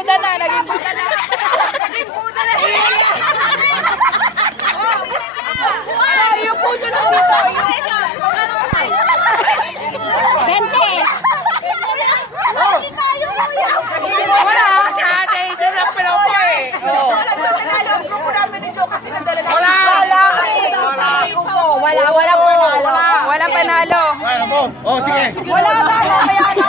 Buda na, naging Buda na. Naging Buda na. Yung puso na dito. 20. Wala! Ate, dyan ang pilaw po eh! Oo! Wala! Walang panalo. Walang panalo. Ano po? Oh, sige! Wala na, mamaya na.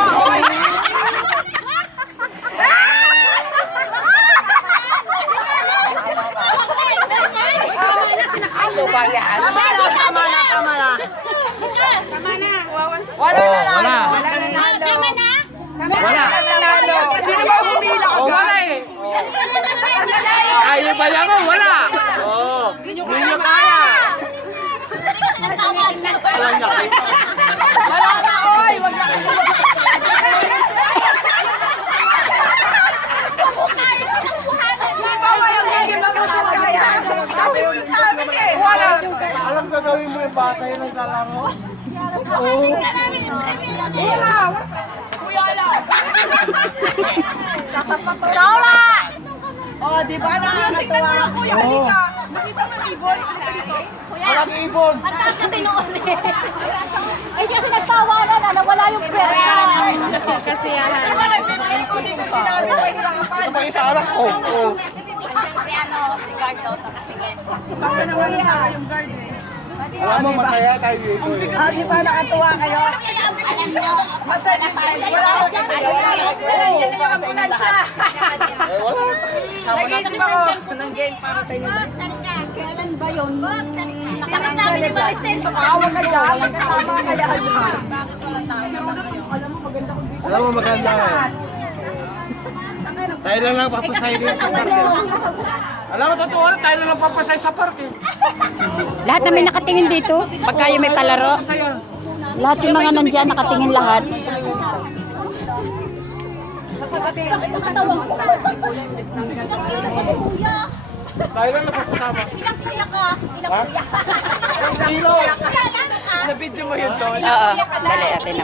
Ano ba yan? Tama na. Wala Oh, na. wala. Wala nanalo. Sino ba humila? Oh, wala eh! Kaya ba yan mo? Wala! Oo! Hindi nyo kaya! Walang nyaki. Wala na, oy. Wag na. Walang naging mabuting kaya. Sabi mo yung sabi eh. Wala. Alam gagawin mo yung bata yung naglalaro? Kuya lang. Chola! Oh, di ba nakakatuwa? Kuya, halika. Nakita mo yung ibon? Halika dito. Walang ibon! Ang taas kasi noon eh. Eh kasi nagtawanan na, nawala yung pwersa. Di ba nagbibigay ko din kasi sinabi ko hirapan? Ito pa yung sa anak ko. Oo. Si ano, si Guard daw, nakatingin. Baka naman yung guard eh. Alam mo, masaya tayo dito eh. Ah, di ba nakatuwa kayo? Alam nyo, Masaya kayo. Wala ko na Kasi yung ambulansya. Eh, wala. Kasama natin. Nag-isip ako ng game para sa inyo. kailan ba yun? Makawag ka dyan. Kasama ka dyan. Alam mo, maganda eh. Tayo lang papasay din sa parke. Alam mo, totoo na, tayo lang papasay sa parke. Lahat namin nakatingin dito. Pag kayo may palaro. Masaya. Lahat yung mga nandyan, nakatingin lahat. Tayo lang napapasama. Ilang kuya ka? Ilang Ha? kuya? Kilo. Na-video mo yun doon. Oo, dali atin na.